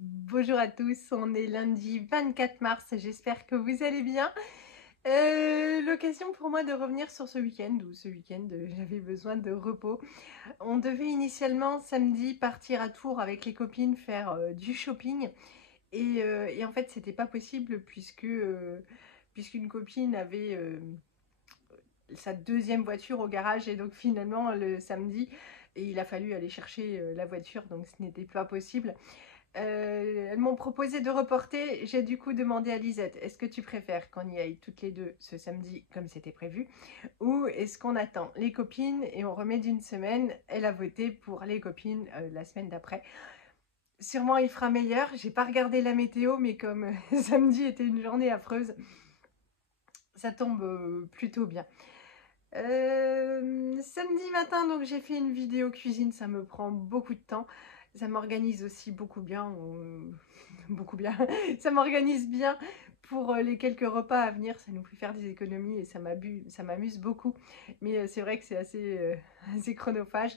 Bonjour à tous, on est lundi 24 mars, j'espère que vous allez bien. L'occasion pour moi de revenir sur ce week-end, où ce week-end j'avais besoin de repos. On devait initialement samedi partir à Tours avec les copines faire du shopping et en fait c'était pas possible puisqu'une copine avait sa deuxième voiture au garage et donc finalement le samedi il a fallu aller chercher la voiture, donc ce n'était pas possible. Elles m'ont proposé de reporter. J'ai du coup demandé à Lisette, est-ce que tu préfères qu'on y aille toutes les deux ce samedi comme c'était prévu, ou est-ce qu'on attend les copines et on remet d'une semaine? Elle a voté pour les copines la semaine d'après. Sûrement il fera meilleur. J'ai pas regardé la météo, mais comme samedi était une journée affreuse, ça tombe plutôt bien. Samedi matin, donc j'ai fait une vidéo cuisine, ça me prend beaucoup de temps. Ça m'organise aussi beaucoup bien, beaucoup bien. Ça m'organise bien pour les quelques repas à venir. Ça nous fait faire des économies et ça m'amuse beaucoup. Mais c'est vrai que c'est assez chronophage.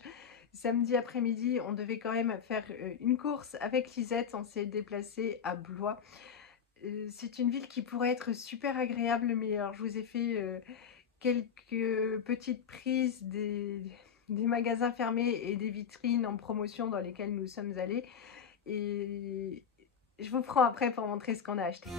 Samedi après-midi, on devait quand même faire une course avec Lisette. On s'est déplacé à Blois. C'est une ville qui pourrait être super agréable, mais alors je vous ai fait quelques petites prises des magasins fermés et des vitrines en promotion dans lesquelles nous sommes allés. Et je vous prends après pour montrer ce qu'on a acheté.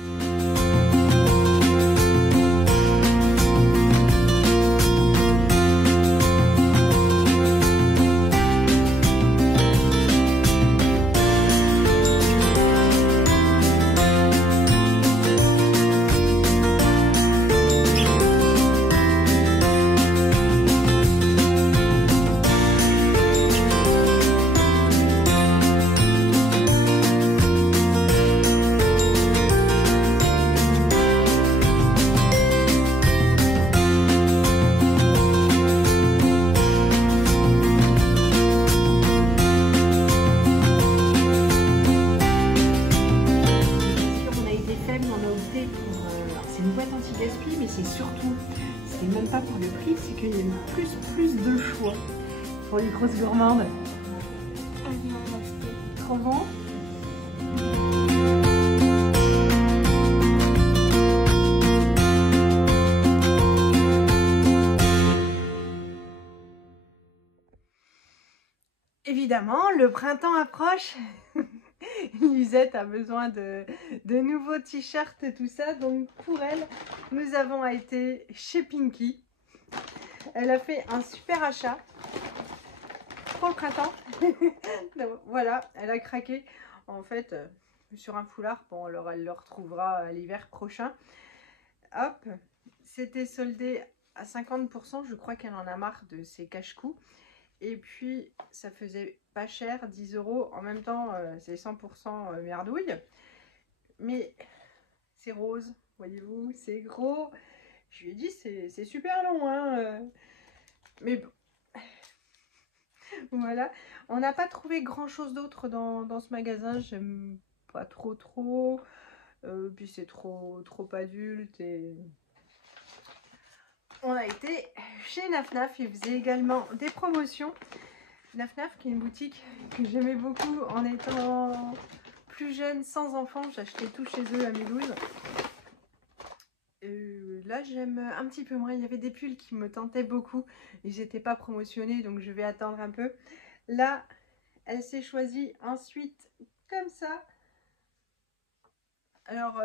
C'est même pas pour le prix, c'est qu'il y a plus de choix pour les grosses gourmandes. Trop bon. Évidemment, le printemps approche. Lisette a besoin de nouveaux t-shirts, tout ça. Donc pour elle, nous avons été chez Pinky. Elle a fait un super achat pour le printemps. Donc, voilà, elle a craqué en fait sur un foulard. Bon, alors elle le retrouvera à l'hiver prochain. Hop, c'était soldé à 50%. Je crois qu'elle en a marre de ses cache-cou. Et puis, ça faisait pas cher, 10 €. En même temps, c'est 100% merdouille. Mais c'est rose, voyez-vous, c'est gros. Je lui ai dit, c'est super long, hein. Mais bon, voilà. On n'a pas trouvé grand-chose d'autre dans ce magasin. J'aime pas trop. Puis c'est trop adulte et... On a été chez Naf, ils faisaient également des promotions. Naf qui est une boutique que j'aimais beaucoup en étant plus jeune, sans enfant. J'achetais tout chez eux à Mulhouse. Là j'aime un petit peu moins. Il y avait des pulls qui me tentaient beaucoup. Ils n'étaient pas promotionnés, donc je vais attendre un peu. Là, elle s'est choisie ensuite comme ça. Alors,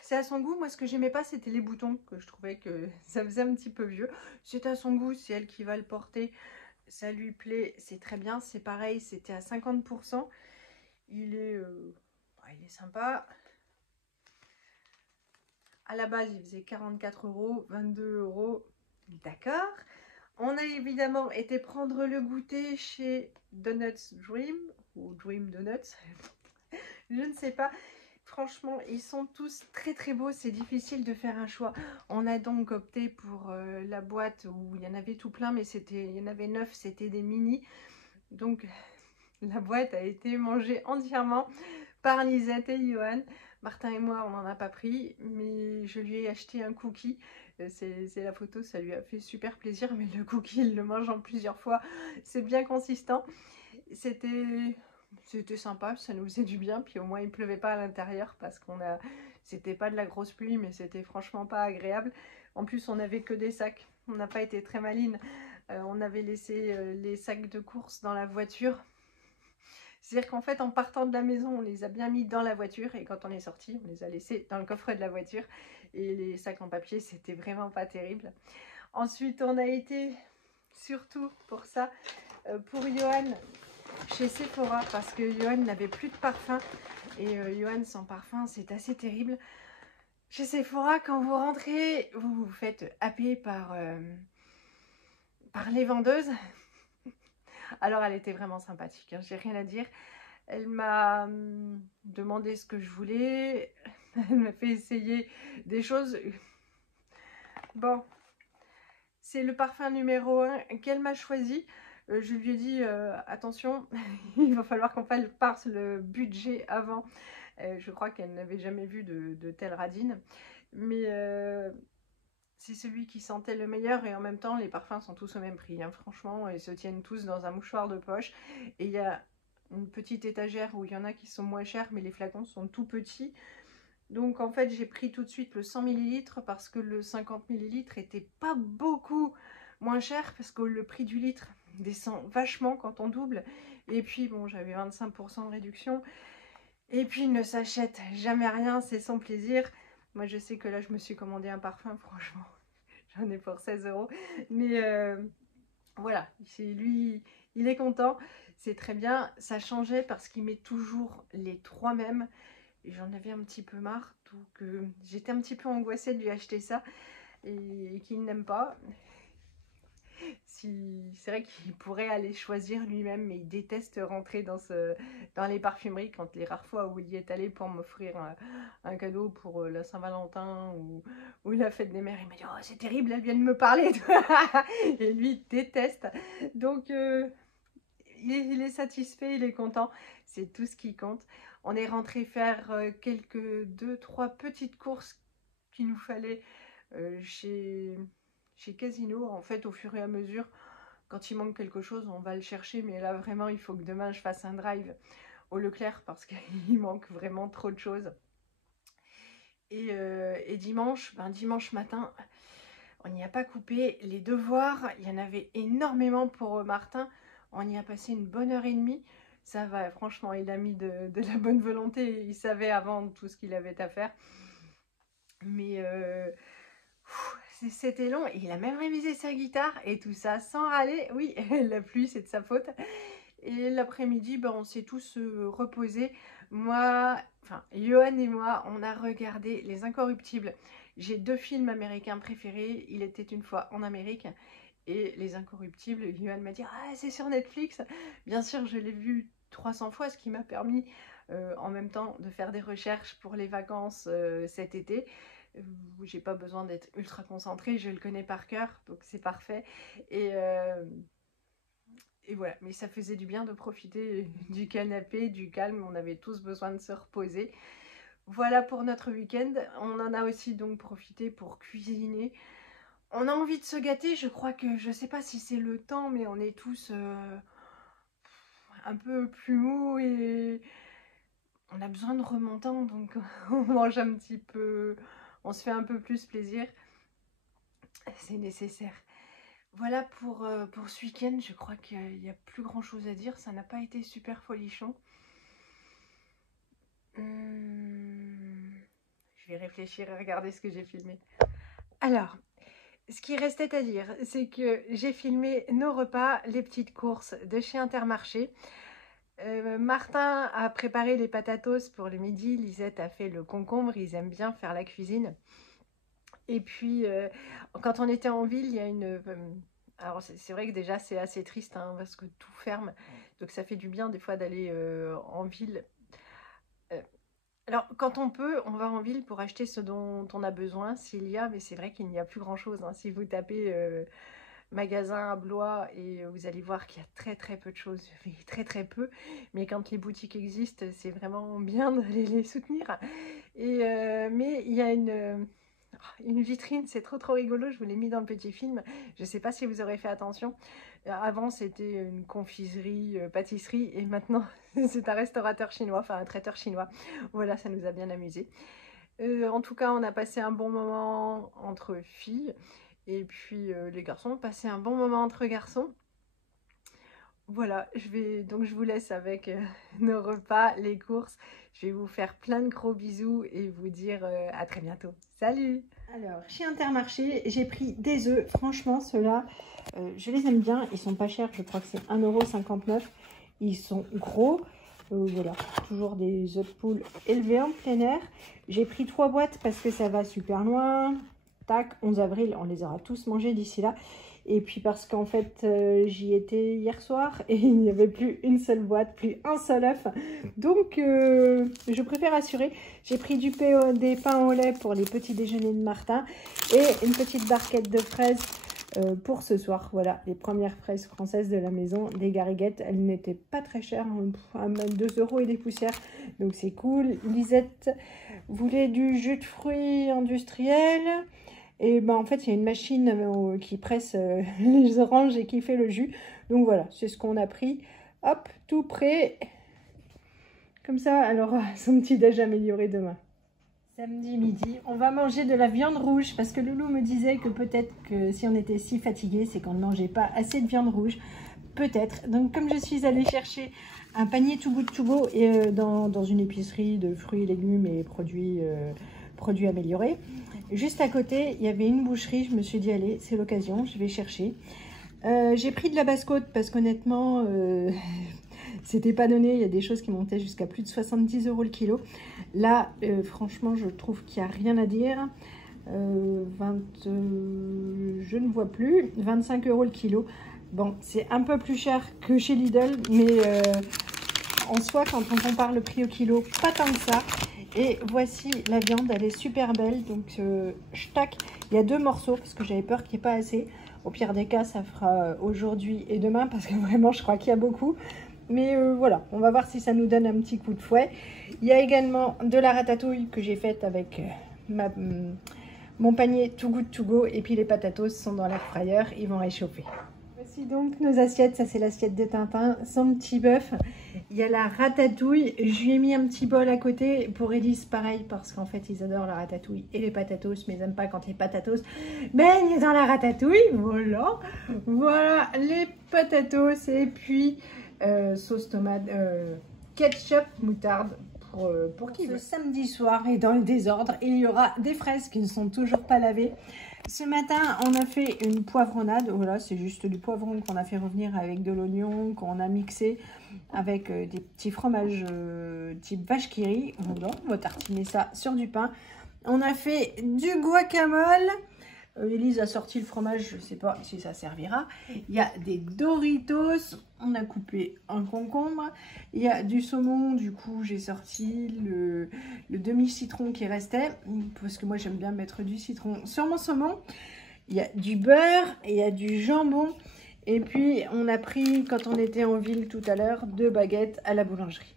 c'est à son goût. Moi, ce que j'aimais pas, c'était les boutons, que je trouvais que ça faisait un petit peu vieux. C'est à son goût, c'est elle qui va le porter. Ça lui plaît, c'est très bien. C'est pareil, c'était à 50%. Il est sympa. À la base, il faisait 44 €, 22 €. D'accord. On a évidemment été prendre le goûter chez Donuts Dream, ou Dream Donuts. Je ne sais pas. Franchement, ils sont tous très beaux. C'est difficile de faire un choix. On a donc opté pour la boîte où il y en avait tout plein, mais il y en avait 9, c'était des mini. Donc, la boîte a été mangée entièrement par Lisette et Johan. Martin et moi, on n'en a pas pris, mais je lui ai acheté un cookie. C'est la photo, ça lui a fait super plaisir, mais le cookie, il le mange en plusieurs fois. C'est bien consistant. C'était c'était sympa, ça nous faisait du bien. Puis au moins, il pleuvait pas à l'intérieur parce c'était pas de la grosse pluie, mais c'était franchement pas agréable. En plus, on avait que des sacs. On n'a pas été très maline. On avait laissé les sacs de course dans la voiture. C'est-à-dire qu'en fait, en partant de la maison, on les a bien mis dans la voiture et quand on est sorti, on les a laissés dans le coffre de la voiture. Et les sacs en papier, c'était vraiment pas terrible. Ensuite, on a été, surtout pour ça, pour Johan, chez Sephora, parce que Johan n'avait plus de parfum. Et Johan sans parfum, c'est assez terrible. Chez Sephora, quand vous rentrez, vous vous faites happer par les vendeuses. Alors, elle était vraiment sympathique, hein, j'ai rien à dire. Elle m'a demandé ce que je voulais. Elle m'a fait essayer des choses. Bon, c'est le parfum numéro 1 qu'elle m'a choisi. Je lui ai dit, attention, il va falloir qu'on fasse le budget avant. Je crois qu'elle n'avait jamais vu de telle radine. Mais c'est celui qui sentait le meilleur et en même temps, les parfums sont tous au même prix. Hein. Franchement, ils se tiennent tous dans un mouchoir de poche. Et il y a une petite étagère où il y en a qui sont moins chers, mais les flacons sont tout petits. Donc en fait, j'ai pris tout de suite le 100 ml parce que le 50 ml était pas beaucoup moins cher parce que le prix du litre descend vachement quand on double. Et puis bon, j'avais 25% de réduction. Et puis il ne s'achète jamais rien, c'est son plaisir. Moi je sais que là je me suis commandé un parfum, franchement, j'en ai pour 16 €. Mais voilà, lui, il est content, c'est très bien. Ça changeait parce qu'il met toujours les 3 mêmes. Et j'en avais un petit peu marre, donc j'étais un petit peu angoissée de lui acheter ça et qu'il n'aime pas. C'est vrai qu'il pourrait aller choisir lui-même, mais il déteste rentrer dans les parfumeries. Quand les rares fois où il y est allé pour m'offrir un cadeau pour la Saint-Valentin ou la fête des mères, il m'a dit oh c'est terrible, elle vient de me parler. Et lui il déteste. Donc il est satisfait, il est content, c'est tout ce qui compte. On est rentré faire quelques 2-3 petites courses qu'il nous fallait chez Casino. En fait, au fur et à mesure, quand il manque quelque chose, on va le chercher. Mais là, vraiment, il faut que demain, je fasse un drive au Leclerc parce qu'il manque vraiment trop de choses. Et dimanche, dimanche matin, on n'y a pas coupé. Les devoirs, il y en avait énormément pour Martin. On y a passé une bonne heure et demie. Ça va, franchement, il a mis de la bonne volonté. Il savait avant tout ce qu'il avait à faire. Mais c'était long. Et il a même révisé sa guitare et tout ça sans râler. Oui, la pluie, c'est de sa faute. Et l'après-midi, on s'est tous reposés. Moi, Johan et moi, on a regardé Les Incorruptibles. J'ai 2 films américains préférés. Il était une fois en Amérique et Les Incorruptibles. Johan m'a dit ah, c'est sur Netflix. Bien sûr, je l'ai vu 300 fois, ce qui m'a permis en même temps de faire des recherches pour les vacances cet été. J'ai pas besoin d'être ultra concentrée, je le connais par cœur, donc c'est parfait. Et voilà, mais ça faisait du bien de profiter du canapé, du calme, on avait tous besoin de se reposer. Voilà pour notre week-end, on en a aussi donc profité pour cuisiner. On a envie de se gâter, je crois que, je sais pas si c'est le temps, mais on est tous un peu plus mou et on a besoin de remontant, donc on mange un petit peu, on se fait un peu plus plaisir. C'est nécessaire. Voilà pour ce week-end, je crois qu'il n'y a plus grand chose à dire, ça n'a pas été super folichon. Je vais réfléchir et regarder ce que j'ai filmé. Alors, ce qui restait à dire, c'est que j'ai filmé nos repas, les petites courses de chez Intermarché. Martin a préparé les patatos pour le midi, Lisette a fait le concombre, ils aiment bien faire la cuisine. Et puis, quand on était en ville, il y a une... alors, c'est vrai que déjà, c'est assez triste, hein, parce que tout ferme. Donc, ça fait du bien, des fois, d'aller en ville. Alors, quand on peut, on va en ville pour acheter ce dont on a besoin, s'il y a. Mais c'est vrai qu'il n'y a plus grand-chose. Hein. Si vous tapez magasin à Blois, et vous allez voir qu'il y a très, très peu de choses. Très, très peu. Mais quand les boutiques existent, c'est vraiment bien d'aller les soutenir. Mais il y a Une vitrine, c'est trop rigolo, je vous l'ai mis dans le petit film. Je ne sais pas si vous aurez fait attention. Avant, c'était une confiserie, pâtisserie, et maintenant, c'est un restaurateur chinois, enfin un traiteur chinois. Voilà, ça nous a bien amusés. En tout cas, on a passé un bon moment entre filles, et puis les garçons ont passé un bon moment entre garçons. Voilà, je vous laisse avec nos repas, les courses. Je vais vous faire plein de gros bisous et vous dire à très bientôt. Salut! Alors, chez Intermarché, j'ai pris des œufs. Franchement, ceux-là, je les aime bien. Ils sont pas chers, je crois que c'est 1,59 €. Ils sont gros. Voilà, toujours des œufs de poule élevés en plein air. J'ai pris 3 boîtes parce que ça va super loin. Tac, 11 avril, on les aura tous mangés d'ici là. Et puis parce qu'en fait, j'y étais hier soir et il n'y avait plus une seule boîte, plus un seul œuf. Donc, je préfère assurer. J'ai pris des pains au lait pour les petits déjeuners de Martin et une petite barquette de fraises pour ce soir. Voilà, les premières fraises françaises de la maison, des gariguettes. Elles n'étaient pas très chères, à même 2 € et des poussières. Donc, c'est cool. Lisette voulait du jus de fruits industriel. Et ben en fait, il y a une machine qui presse les oranges et qui fait le jus. Donc voilà, c'est ce qu'on a pris. Hop, tout prêt. Comme ça, alors son petit déj amélioré demain. Samedi midi, on va manger de la viande rouge parce que Loulou me disait que peut-être que si on était si fatigué, c'est qu'on ne mangeait pas assez de viande rouge. Peut-être. Donc comme je suis allée chercher un panier Too Good To Go et, dans une épicerie de fruits et légumes et produits améliorés, juste à côté, il y avait une boucherie. Je me suis dit, allez, c'est l'occasion, je vais chercher. J'ai pris de la basse-côte parce qu'honnêtement, c'était pas donné. Il y a des choses qui montaient jusqu'à plus de 70 € le kilo. Là, franchement, je trouve qu'il n'y a rien à dire. Je ne vois plus. 25 € le kilo. Bon, c'est un peu plus cher que chez Lidl, mais en soi, quand on compare le prix au kilo, pas tant que ça. Et voici la viande, elle est super belle. Donc, tac, il y a 2 morceaux parce que j'avais peur qu'il n'y ait pas assez. Au pire des cas, ça fera aujourd'hui et demain parce que vraiment, je crois qu'il y a beaucoup. Mais voilà, on va voir si ça nous donne un petit coup de fouet. Il y a également de la ratatouille que j'ai faite avec mon panier Too Good To Go. Et puis les patatos sont dans l'air fryer, ils vont réchauffer. Voici donc nos assiettes. Ça, c'est l'assiette de Tintin, son petit bœuf. Il y a la ratatouille. Je lui ai mis un petit bol à côté. Pour Élise, pareil, parce qu'en fait, ils adorent la ratatouille et les patatos, mais ils n'aiment pas quand les patatos baignent dans la ratatouille. Voilà, voilà les patatos. Et puis, sauce tomate, ketchup, moutarde. Pour qui veut. Samedi soir, et dans le désordre, il y aura des fraises qui ne sont toujours pas lavées. Ce matin, on a fait une poivronnade. Voilà, c'est juste du poivron qu'on a fait revenir avec de l'oignon, qu'on a mixé avec des petits fromages type vache qui rit. Voilà, on va tartiner ça sur du pain. On a fait du guacamole. Élise a sorti le fromage, je ne sais pas si ça servira. Il y a des Doritos, on a coupé un concombre. Il y a du saumon, du coup j'ai sorti le demi-citron qui restait, parce que moi j'aime bien mettre du citron sur mon saumon. Il y a du beurre, il y a du jambon. Et puis on a pris, quand on était en ville tout à l'heure, 2 baguettes à la boulangerie.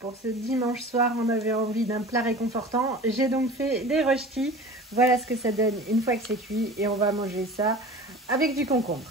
Pour ce dimanche soir, on avait envie d'un plat réconfortant. J'ai donc fait des rösti. Voilà ce que ça donne une fois que c'est cuit et on va manger ça avec du concombre.